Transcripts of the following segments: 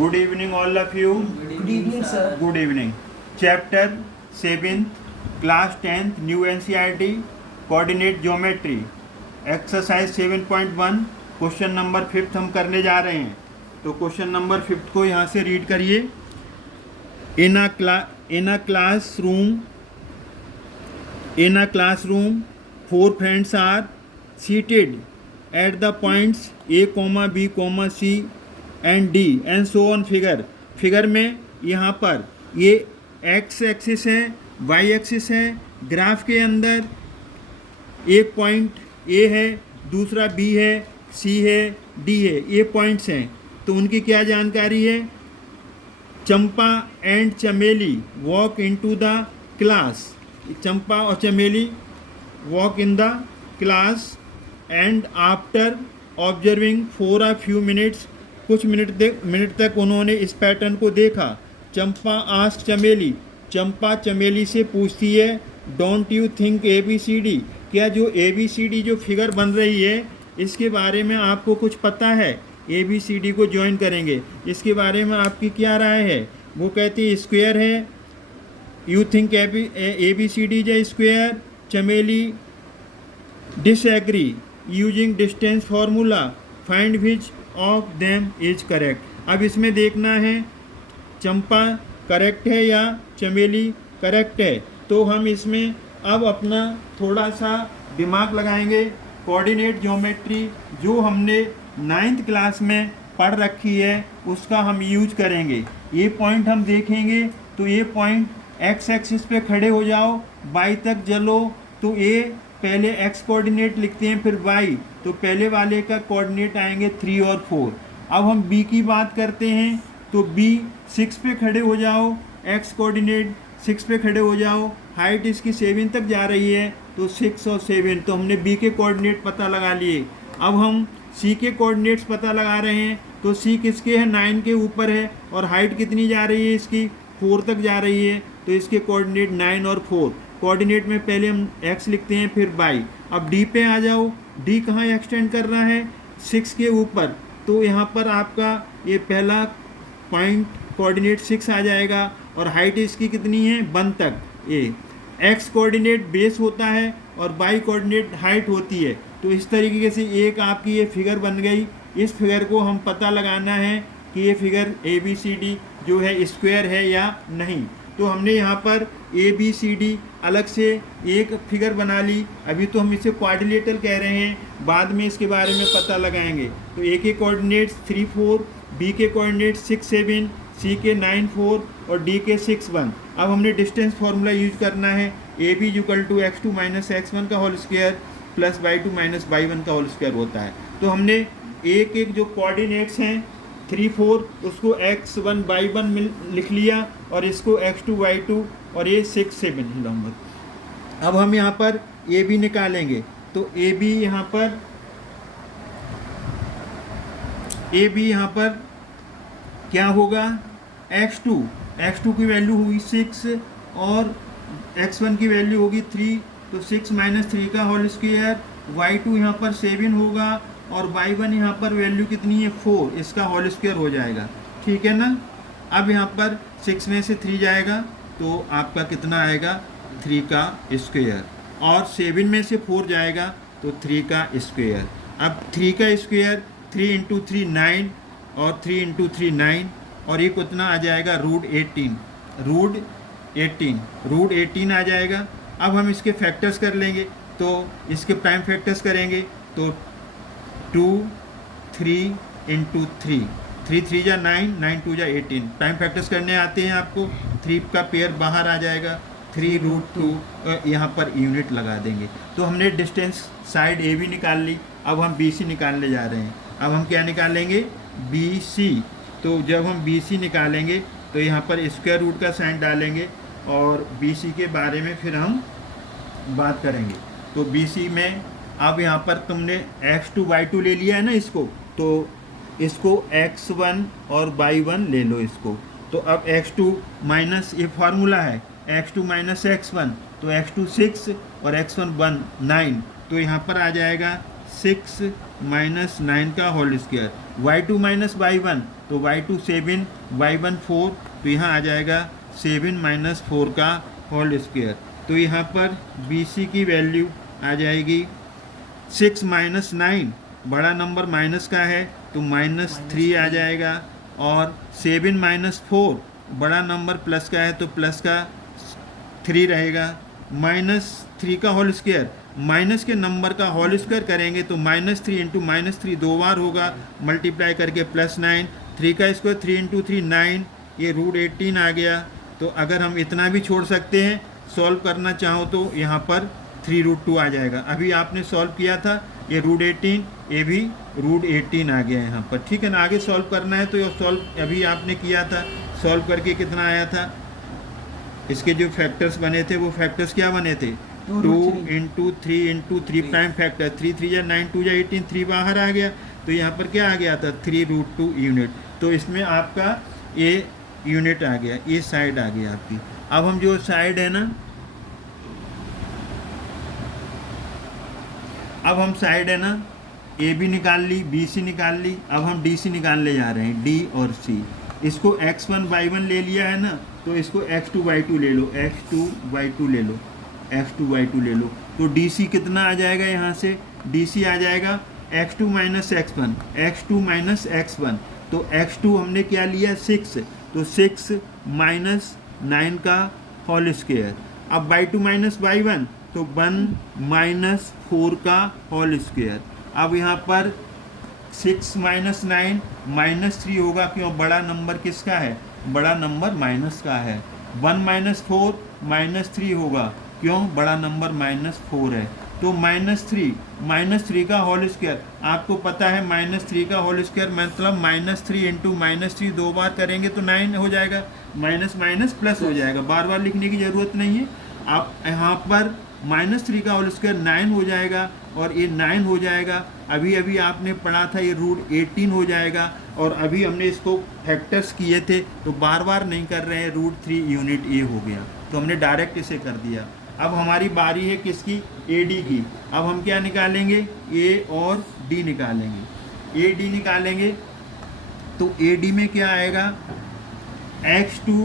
Good evening, all of you. Good evening, sir. Good evening. Chapter 7th, Class 10th, New NCERT, Coordinate Geometry. Exercise 7.1, question number 5 हम करने जा रहे हैं. तो question number 5 को यहाँ से रीड करिए. In a classroom, 4 friends are seated at the points A, B, C and D and so on. Figure में यहाँ पर ये एक्स एक्सिस है, वाई एक्सिस है. ग्राफ के अंदर एक पॉइंट ए है, दूसरा बी है, सी है, डी है. ये पॉइंट्स हैं. तो उनकी क्या जानकारी है? चंपा एंड चमेली वॉक इनटू द क्लास. चंपा और चमेली walk in the class and after observing for a few minutes. कुछ मिनट तक उन्होंने इस पैटर्न को देखा. चंपा आस्क चमेली. चंपा चमेली से पूछती है, डोंट यू थिंक ABCD, क्या जो ABCD जो फिगर बन रही है इसके बारे में आपको कुछ पता है? ABCD को ज्वाइन करेंगे, इसके बारे में आपकी क्या राय है? वो कहती है स्क्वायर है. You think ABCD is a square. Chameli disagree using distance formula. Find which of them is correct. अब इसमें देखना है चंपा करेक्ट है या चमेली करेक्ट है. तो हम इसमें अब अपना थोड़ा सा दिमाग लगाएंगे. कोऑर्डिनेट ज्योमेट्री जो हमने 9th क्लास में पढ़ रखी है उसका हम यूज करेंगे. ये पॉइंट हम देखेंगे तो ये पॉइंट एक्स एक्सिस पे खड़े हो जाओ, वाई तक चलो तो ये पहले एक्स कोऑर्डिनेट लिखते हैं फिर वाई. तो पहले वाले का कोऑर्डिनेट आएंगे 3 और 4. अब हम बी की बात करते हैं तो बी 6 पे खड़े हो जाओ, एक्स कोऑर्डिनेट 6 पे खड़े हो जाओ. हाइट इसकी 7 तक जा रही है तो 6 और 7. तो हमने बी के कोऑर्डिनेट पता लगा लिए. अब हम सी के कोऑर्डिनेट्स पता लगा रहे हैं. तो सी किसके है? 9 के ऊपर है और हाइट कितनी जा रही है इसकी? 4 तक जा रही है. तो इसके कोऑर्डिनेट 9 और 4. कोऑर्डिनेट में पहले हम x लिखते हैं फिर y. अब d पे आ जाओ. d कहाँ एक्सटेंड कर रहा है? 6 के ऊपर. तो यहाँ पर आपका ये पहला पॉइंट कोऑर्डिनेट 6 आ जाएगा और हाइट इसकी कितनी है? 1 तक. ये x कोऑर्डिनेट बेस होता है और y कोऑर्डिनेट हाइट होती है. तो इस तरीके से एक आपकी ये फिगर बन गई. इस फिगर को हम पता लगाना है कि ये फिगर ABCD जो है स्क्वायर है या नहीं. तो हमने यहाँ पर ABCD अलग से एक फिगर बना ली. अभी तो हम इसे क्वाड्रिलेटरल कह रहे हैं, बाद में इसके बारे में पता लगाएंगे. तो A के कोऑर्डिनेट्स 3 4, B के कोऑर्डिनेट्स 6 7, C के 9 4 और D के 6 1. अब हमने डिस्टेंस फार्मूला यूज करना है. AB = x2 - x1 का whole square plus y2 - y1 का होल स्क्वायर होता है. तो हमने एक जो कोऑर्डिनेट्स हैं 3 4 उसको x1 y1 में लिख लिया और इसको x2 y2 और ये 6 7 नंबर. अब हम यहाँ पर AB निकालेंगे. तो AB यहाँ पर क्या होगा? x2 की वैल्यू होगी 6 और x1 की वैल्यू होगी 3. तो 6 - 3 का होल स्क्वायर. y2 यहाँ पर 7 होगा और y1 यहाँ पर वैल्यू कितनी है? 4. इसका होल स्क्वायर हो जाएगा. ठीक है ना. अब यहाँ पर 6 में से 3 जाएगा तो आपका कितना आएगा? 3 का स्क्वायर. और 7 में से 4 जाएगा तो 3 का स्क्वायर. अब 3 का स्क्वायर 3 × 3 9 और 3 × 3 9 और ये कितना आ जाएगा? रूट 18 आ जाएगा. अब हम इसके फैक्टर्स कर लेंगे. तो इसके प्राइम फैक्टर्स करेंगे तो 2 3 × 3 3 3 जा 9 9 2 जा 18. प्राइम फैक्टर्स करने आते हैं आपको. 3 का पेयर बाहर आ जाएगा. 3√2 यहाँ पर यूनिट लगा देंगे. तो हमने डिस्टेंस साइड AB निकाल ली. अब हम BC निकालने जा रहे हैं. अब हम क्या निकालेंगे? BC. तो जब हम BC निकालेंगे तो यहाँ पर स्क्वायर रूट का साइन डालेंगे और BC के बारे में फिर हम बात करेंगे. तो BC में अब यहाँ पर तुमने x2 y2 ले लिया है ना इसको. तो इसको x1 और y1 ले लो इसको. तो अब x2 माइनस ये फार्मूला है x2 - x1. तो x2 6 और x1 9. तो यहाँ पर आ जाएगा 6 - 9 का whole square. y2 minus y1, तो y2 7, y1 4, तो यहाँ आ जाएगा 7 माइनस 4 का होल स्क्वायर। तो यहाँ पर BC की वैल्यू आ जाएगी 6 माइनस 9, बड़ा नंबर माइनस का है तो -3 आ जाएगा, और 7 माइनस 4, बड़ा नंबर प्लस का है तो प्लस का 3 रहेगा, -3 का होल स्क्वायर, माइनस के नंबर का होल स्क्वायर करेंगे तो -3 इंटू -3 दो बार होगा, मल्टीप्लाई करके +9, 3 का स्क्वायर 3 इंटू 3 9, ये √18 आ गया। तो अगर हम इतना भी छोड़ सकते हैं, सॉल्व करना चाहो तो यहाँ पर 3√2 आ जाएगा। अभी आपने सॉल्व किया था ये √18, ये भी √18 आ गया यहाँ पर, ठीक है ना। आगे सॉल्व करना है तो ये सॉल्व अभी आपने किया था, सॉल्व करके कितना आया था, इसके जो फैक्टर्स बने थे वो फैक्टर्स क्या बने थे, 2 इंटू 3 इंटू 3 प्राइम फैक्टर, 3 3 या 9 2 या 18, 3 बाहर आ गया, तो यहाँ पर क्या आ गया था 3√2 यूनिट। तो इसमें आपका ये यूनिट आ गया, ये साइड आ गया आपकी। अब हम जो साइड है ना, अब हम साइड है ना ए बी निकाल ली, बी सी निकाल ली, अब हम डी सी निकालने जा रहे हैं, डी और सी। इसको x1 y1 ले लिया है ना, तो इसको x2 y2 ले लो, x2 y2 ले लो, x2 y2 ले लो, तो डी सी कितना आ जाएगा, यहाँ से डी सी आ जाएगा x2 minus x1, x2 minus x1, तो x2 हमने क्या लिया 6, तो 6 माइनस 9 का होल स्क्वायर। अब y2 माइनस y1, तो 1 माइनस 4 का होल स्क्वायर। अब यहाँ पर 6 माइनस 9 -3 होगा, क्यों, बड़ा नंबर किसका है, बड़ा नंबर माइनस का है। 1 माइनस 4 -3 होगा, क्यों, बड़ा नंबर -4 है। तो -3 का होल स्क्वायर, आपको पता है -3 का होल स्क्वायर मतलब -3 इंटू -3 दो बार करेंगे तो 9 हो जाएगा, माइनस माइनस प्लस हो जाएगा, बार बार लिखने की ज़रूरत नहीं है। आप यहाँ पर -3 का होल स्क्वायर 9 हो जाएगा, और ये 9 हो जाएगा। अभी अभी आपने पढ़ा था ये √18 हो जाएगा, और अभी हमने इसको फैक्टर्स किए थे तो बार बार नहीं कर रहे हैं, √3 यूनिट ए हो गया, तो हमने डायरेक्ट इसे कर दिया। अब हमारी बारी है किसकी, AD की। अब हम क्या निकालेंगे, A और D निकालेंगे। AD निकालेंगे तो AD में क्या आएगा, x2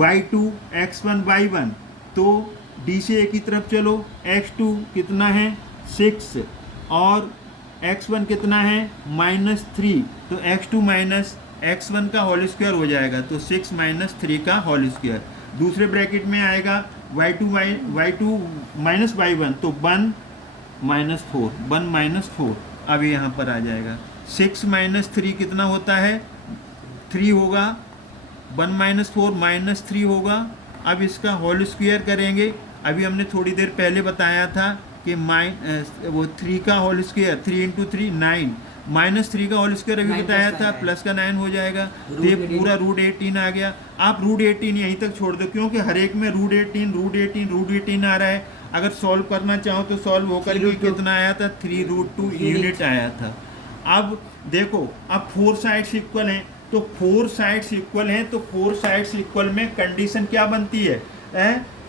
y2 x1 y1, तो D से A की तरफ चलो, x2 कितना है 6 और x1 कितना है -3, तो x2 माइनस x1 का होल स्क्वायर हो जाएगा, तो 6 माइनस 3 का होल स्क्वायर। दूसरे ब्रैकेट में आएगा y2 माइनस y1, तो 1 माइनस 4, 1 माइनस 4। अब यहाँ पर आ जाएगा 6 माइनस 3 कितना होता है, 3 होगा, 1 माइनस 4 -3 होगा। अब इसका होल स्क्वायर करेंगे, अभी हमने थोड़ी देर पहले बताया था कि वो 3 का होल स्क्वायर, 3 इंटू 3 9, -3 का होल स्क्वायर अभी बताया था, प्लस का 9 हो जाएगा, तो ये पूरा √18 आ गया। आप √18 यहीं तक छोड़ दो, क्योंकि हर एक में √18 आ रहा है। अगर सॉल्व करना चाहो तो सॉल्व होकर भी कितना आया था, 3√2 यूनिट आया था। अब देखो, अब 4 साइड्स इक्वल हैं, तो 4 साइड्स इक्वल हैं, तो 4 साइड्स इक्वल में कंडीशन क्या बनती है,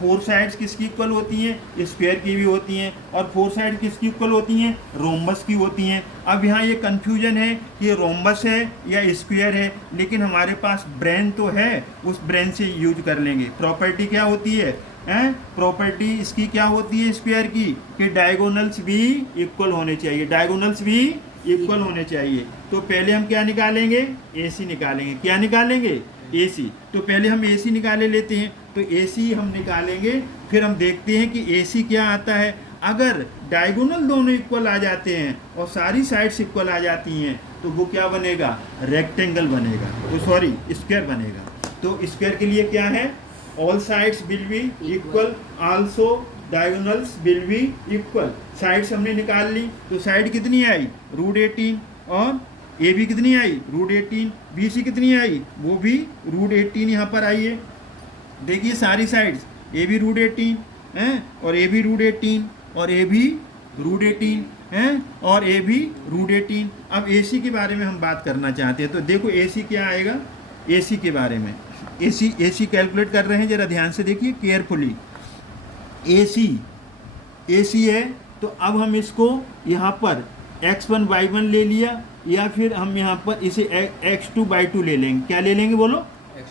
4 साइड्स किसकी इक्वल होती हैं, स्क्वायर की भी होती हैं, और 4 साइड किसकी इक्वल होती हैं, रोम्बस की होती हैं। अब यहाँ ये कन्फ्यूजन है कि ये रोम्बस है या स्क्वायर है, लेकिन हमारे पास ब्रेन तो है, उस ब्रेन से यूज कर लेंगे। प्रॉपर्टी क्या होती है, प्रॉपर्टी इसकी क्या होती है स्क्वायर की, कि डायगोनल्स भी इक्वल होने चाहिए, डायगोनल्स भी इक्वल होने चाहिए। तो पहले हम क्या निकालेंगे, AC निकालेंगे। क्या निकालेंगे, AC। तो पहले हम AC निकाले लेते हैं, तो AC हम निकालेंगे, फिर हम देखते हैं कि AC क्या आता है। अगर डायगोनल दोनों इक्वल आ जाते हैं और सारी साइड्स इक्वल आ जाती हैं, तो वो क्या बनेगा, रेक्टेंगल बनेगा, तो सॉरी स्क्वायर बनेगा। तो स्क्वायर के लिए क्या है, all sides will be equal, also diagonals will be equal. Sides हमने निकाल ली, तो साइड कितनी आई, √18, और ए भी कितनी आई, √18, BC कितनी आई, वो भी √18 यहाँ पर आई है। देखिए सारी साइड्स, ए भी √18 हैं, और ए भी √18, और ए भी √18 हैं, और ए भी √18। अब AC के बारे में हम बात करना चाहते हैं, तो देखो AC क्या आएगा, AC के बारे में, AC कैलकुलेट कर रहे हैं, जरा ध्यान से देखिए केयरफुली। AC है, तो अब हम इसको यहाँ पर x1 y1 ले लिया, या फिर हम यहाँ पर इसे x2/2 ले लेंगे। क्या ले लेंगे बोलो?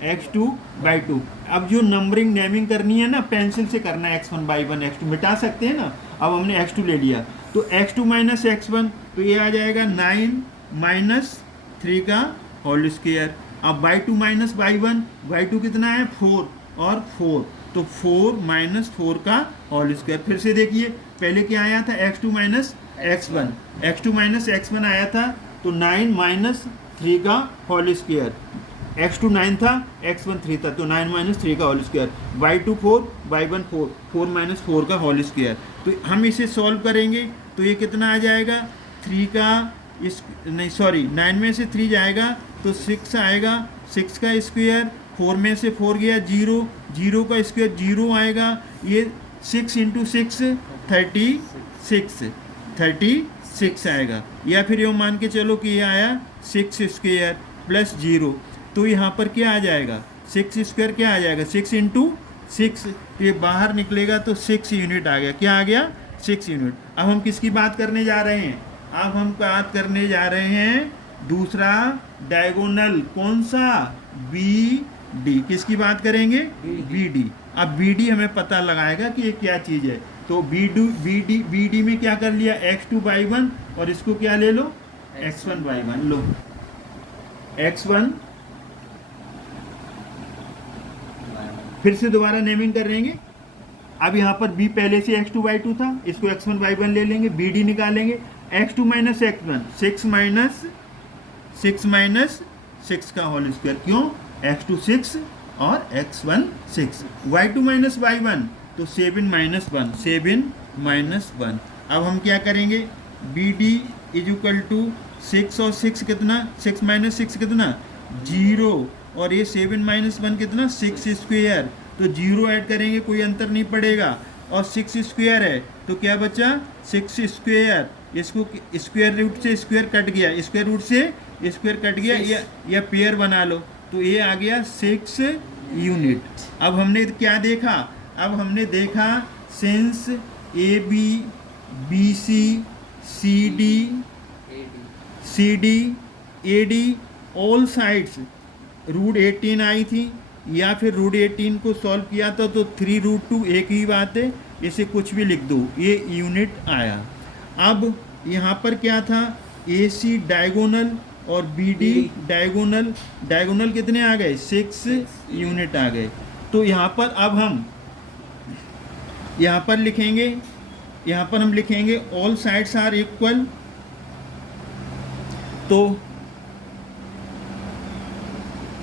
x2/2। अब जो नंबरिंग नेमिंग करनी है ना, पेंसिल से करना है, x1/1 x2 मिटा सकते हैं ना। अब हमने x2 ले लिया तो x2 माइनस x1, तो ये आ जाएगा 9 माइनस 3 का होल स्क्वायर। अब y2 माइनस y1, y2 कितना है 4 और 4, तो 4 माइनस 4 का होल स्क्वायर। फिर से देखिए, पहले क्या आया था? x2 minus x1, x2 minus x1 आया था, तो 9 माइनस 3 का होल स्क्वायर। x2 9 था, x1 3 था, तो 9 माइनस 3 का whole square. y2 4, y1 4, 4 minus 4 का होल स्क्वायर। तो हम इसे सॉल्व करेंगे तो ये कितना आ जाएगा? 3 का इस नहीं सॉरी 9 में से 3 जाएगा तो 6 आएगा, 6 का स्क्वायर। 4 में से 4 गया 0, 0 का स्क्वायर 0 आएगा। ये 6 इंटू 6 36 आएगा। या फिर ये मान के चलो कि ये आया 6 स्क्वायर प्लस 0, तो यहाँ पर क्या आ जाएगा? 6 स्क्वायर क्या आ जाएगा? 6 इंटू 6, तो ये बाहर निकलेगा तो 6 यूनिट आ गया। क्या आ गया? 6 यूनिट। अब हम किसकी बात करने जा रहे हैं? अब हम बात करने जा रहे हैं दूसरा डायगोनल। कौन सा? BD। किसकी बात करेंगे? BD। अब BD हमें पता लगाएगा कि ये क्या चीज़ है। तो BD में क्या कर लिया? x2/1 और इसको क्या ले लो? x1/1 लो। x1 फिर से दोबारा नेमिंग करेंगे। अब यहाँ पर B पहले से x2/2 था, इसको x1/1 ले लेंगे, BD निकालेंगे। x2 माइनस x1, 6 माइनस 6 का होल स्क्वायर। क्यों? x2 6 और x1 6। y2 माइनस y1, तो 7 माइनस 1, 7 माइनस 1। अब हम क्या करेंगे? BD इज इक्वल टू 6 और 6 कितना? 6 माइनस 6 कितना? 0, और ये 7 माइनस 1 कितना? 6 स्क्वायर। तो 0 ऐड करेंगे, कोई अंतर नहीं पड़ेगा, और 6 स्क्वायर है तो क्या बचा? 6 स्क्वायर। इसको स्क्वायर रूट से स्क्वायर कट गया, स्क्वायर रूट से स्क्वायर कट गया, या पेयर बना लो, तो ये आ गया 6 यूनिट। अब हमने क्या देखा? अब हमने देखा since AB BC CD AD all sides √18 आई थी, या फिर √18 को सॉल्व किया था तो 3√2 एक ही बात है, इसे कुछ भी लिख दो, ये यूनिट आया। अब यहाँ पर क्या था? AC डायगोनल और BD डायगोनल। डायगोनल कितने आ गए? 6 यूनिट आ गए। तो यहाँ पर अब हम यहाँ पर लिखेंगे, यहाँ पर हम लिखेंगे ऑल साइड्स आर इक्वल। तो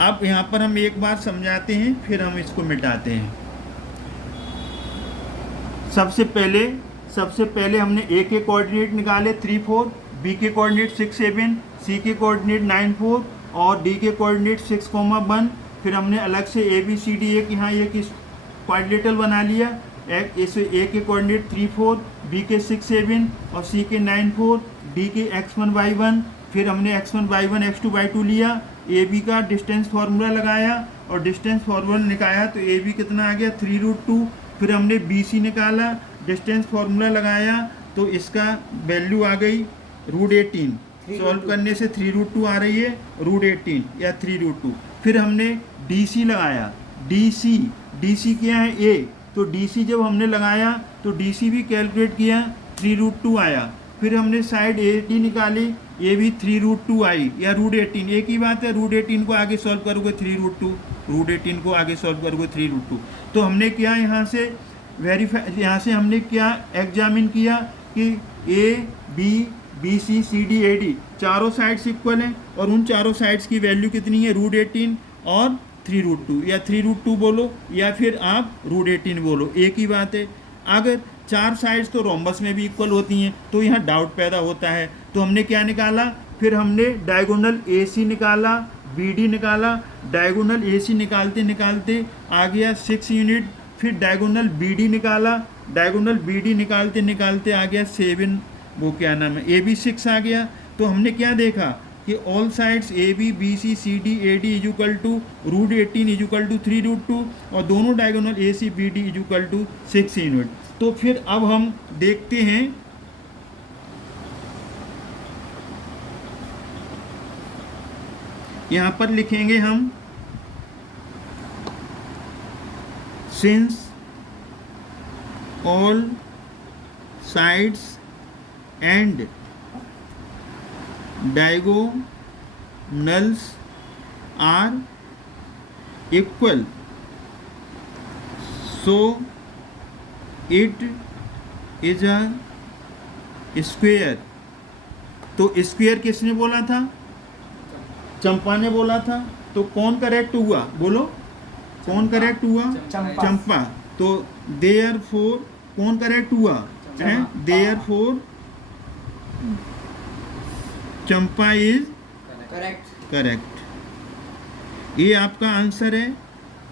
अब यहाँ पर हम एक बार समझाते हैं, फिर हम इसको मिटाते हैं। सबसे पहले हमने A के कोऑर्डिनेट निकाले 3 4, B के कोऑर्डिनेट 6 7, C के कोऑर्डिनेट 9 4 और D के कोऑर्डिनेट 6 1। फिर हमने अलग से ABCD एक यहाँ एक क्वाड्रिलेटरल बना लिया। इसे A के कोऑर्डिनेट 3 4, B के 6 7 और C के 9 4, D के x1/1। फिर हमने x1/1 x2/2 लिया, AB का डिस्टेंस फार्मूला लगाया और डिस्टेंस फार्मूला निकाला तो AB कितना आ गया? 3√2। फिर हमने BC निकाला, डिस्टेंस फार्मूला लगाया तो इसका वैल्यू आ गई √18। सॉल्व करने से 3√2 आ रही है, √18 या 3√2। फिर हमने DC लगाया, DC क्या है? A, तो DC जब हमने लगाया तो DC भी कैलकुलेट किया, 3√2 आया। फिर हमने साइड AD निकाली, ये भी 3√2 आई या √18, एक ही बात है। √18 को आगे सॉल्व करोगे 3√2, √18 को आगे सॉल्व करोगे 3√2। तो हमने क्या यहाँ से वेरीफाई, यहाँ से हमने क्या एग्जामिन किया कि A B B C C D A D चारों साइड्स इक्वल हैं, और उन चारों साइड्स की वैल्यू कितनी है? √18 और 3√2, या 3√2 बोलो या फिर आप √18 बोलो, एक ही बात है। अगर चार साइड्स तो रोम्बस में भी इक्वल होती हैं तो यहाँ डाउट पैदा होता है। तो हमने क्या निकाला? फिर हमने डायगोनल AC निकाला, BD निकाला। डायगोनल AC निकालते निकालते आ गया 6 यूनिट। फिर डायगोनल BD निकाला, डायगोनल BD निकालते निकालते आ गया 7, वो क्या नाम है, AB 6 आ गया। तो हमने क्या देखा कि all sides AB BC CD AD is equal to √18 is equal to 3√2 और दोनों diagonal AC BD is equal to 6 unit. तो फिर अब हम देखते हैं यहाँ पर लिखेंगे हम since all sides and diagonals are equal so it is a square. तो स्क्वेयर किसने बोला था? चंपा ने बोला था। तो कौन करेक्ट हुआ? बोलो, कौन करेक्ट हुआ? चंपा। तो देयरफॉर कौन करेक्ट हुआ? Therefore Champa is correct. ये आपका आंसर है।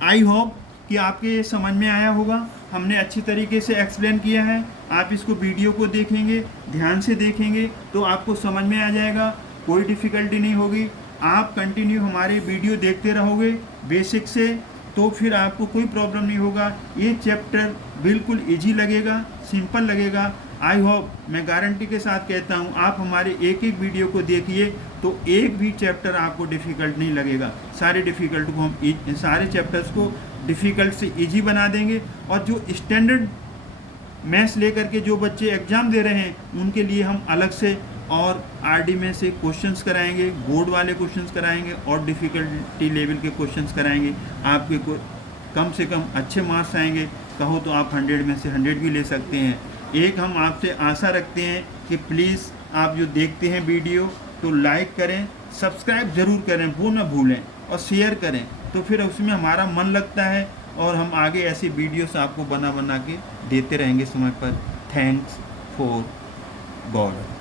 आई होप कि आपके ये समझ में आया होगा। हमने अच्छी तरीके से एक्सप्लेन किया है। आप इसको वीडियो को देखेंगे, ध्यान से देखेंगे तो आपको समझ में आ जाएगा, कोई डिफ़िकल्टी नहीं होगी। आप कंटिन्यू हमारे वीडियो देखते रहोगे बेसिक से, तो फिर आपको कोई प्रॉब्लम नहीं होगा। ये चैप्टर बिल्कुल इजी लगेगा, सिंपल लगेगा। आई होप, मैं गारंटी के साथ कहता हूँ, आप हमारे एक एक वीडियो को देखिए तो एक भी चैप्टर आपको डिफ़िकल्ट नहीं लगेगा। सारे डिफ़िकल्ट को हम सारे चैप्टर्स को डिफ़िकल्ट से इजी बना देंगे। और जो स्टैंडर्ड मैथ्स लेकर के जो बच्चे एग्ज़ाम दे रहे हैं उनके लिए हम अलग से और आरडी में से क्वेश्चंस कराएंगे, बोर्ड वाले क्वेश्चंस कराएंगे और डिफ़िकल्टी लेवल के क्वेश्चंस कराएंगे। आपके को कम से कम अच्छे मार्क्स आएंगे। कहो तो आप 100 में से 100 भी ले सकते हैं। एक हम आपसे आशा रखते हैं कि प्लीज़ आप जो देखते हैं वीडियो तो लाइक करें, सब्सक्राइब ज़रूर करें, वो ना भूलें, और शेयर करें। तो फिर उसमें हमारा मन लगता है और हम आगे ऐसी वीडियोस आपको बना बना के देते रहेंगे समय पर। Thanks for God.